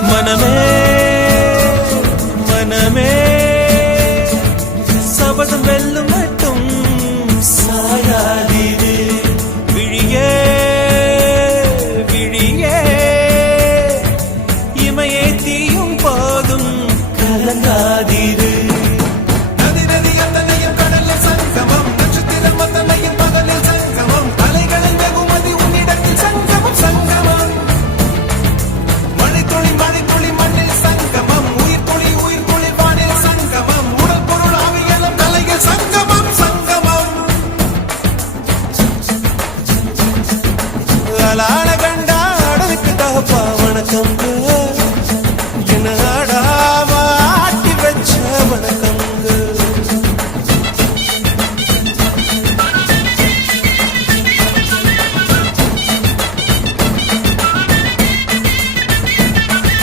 மனமே மனமே சபதம் வெல்லும் மட்டும் சாயாதீது விழியே விழியே இமையே தீயும் போதும் கலங்காதீது